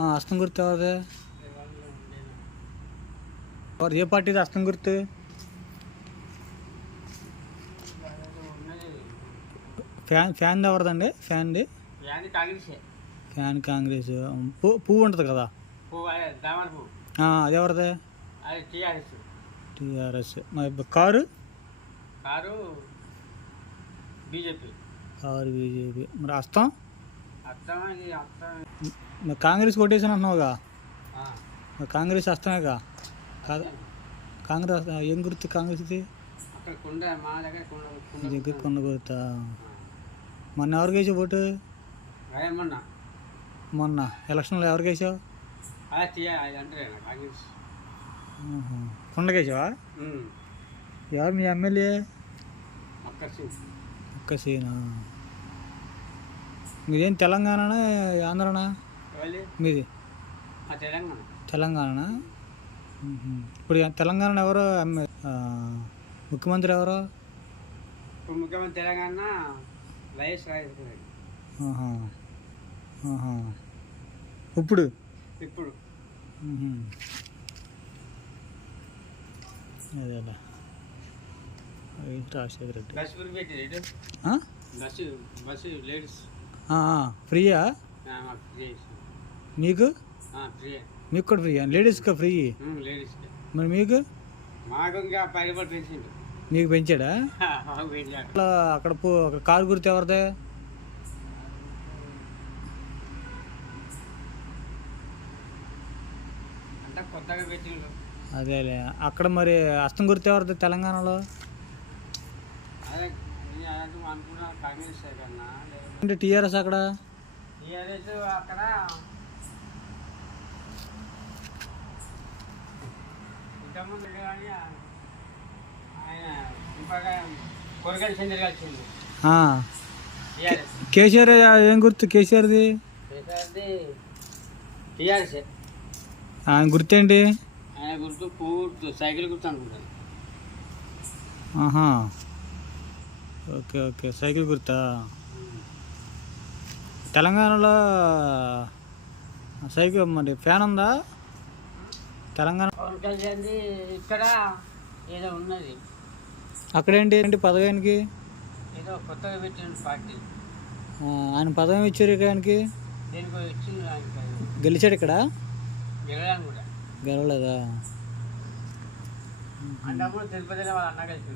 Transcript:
హస్తం గుర్తు ఎవరిది? ఎవరు ఏ పార్టీది హస్తం గుర్తు? ఫ్యాన్ ఎవరిదండి? ఫ్యాన్ది ఫ్యాన్ కాంగ్రెస్. పువ్వు ఉంటుంది కదా, అది ఎవరిది? టీఆర్ఎస్. మరి కారు బీజేపీ. మరి హస్తం మరి కాంగ్రెస్ కొట్టేసాను అంటున్నావుగా, మరి కాంగ్రెస్ హస్తమేగా కాదు? కాంగ్రెస్ ఏం గుర్తు కాంగ్రెస్ది? మీ దగ్గర కొండ గుర్తా? మొన్న ఎవరికి వేసావు ఓటు? మొన్న ఎలక్షన్లో ఎవరికి వేసావు? కొండకేసావా? ఎవరు మీ ఎమ్మెల్యే? ఒక్క సీనా? మీదేం తెలంగాణనా ఆంధ్రనా? మీది తెలంగాణనా? ఇప్పుడు తెలంగాణ ఎవరు ముఖ్యమంత్రి ఎవరు? ముఖ్యమంత్రి తెలంగాణ వైఎస్ రాజశేఖర. ఇప్పుడు అదేలా రాజశేఖర రెడ్డి. బస్సు లేడీస్ ఫ్రీయా మీకు? ఫ్రీ. మీకు కూడా ఫ్రీయా? లేడీస్గా ఫ్రీ? మరి మీకు? మాకు ఇంకా 10 రూపాయలు పెంచిండు. మీకు పెంచాడా? అక్కడ కారు గుర్తు ఎవరిదే? కొత్తగా పెట్టిండు. అదేలే. అక్కడ మరి హస్తం గుర్తు ఎవరిది తెలంగాణలో? అంటే టీఆర్ఎస్ అక్కడ కేసీఆర్ ఏం గుర్తు? కేసీఆర్ది ఆయన గుర్తేంటి? ఆయన గుర్తు పువ్వు, సైకిల్ గుర్తు అనుకుంటాను. ఓకే సైకిల్ గుర్తా? తెలంగాణలో సైకిల్ మరి ఫ్యాన్ ఉందా తెలంగాణ? ఇక్కడ ఏదో ఉన్నది. అక్కడేంటి పదవికి? ఏదో కొత్తగా పెట్టిన పార్టీ. ఆయన పదవి ఇచ్చారు ఆయనకి? దేనికో ఇచ్చింది. గెలిచాడు ఇక్కడ? గెలవడానికి కూడా గెలవలేదా? అంటే తిరుపతిలో వాళ్ళ అన్న కలిసి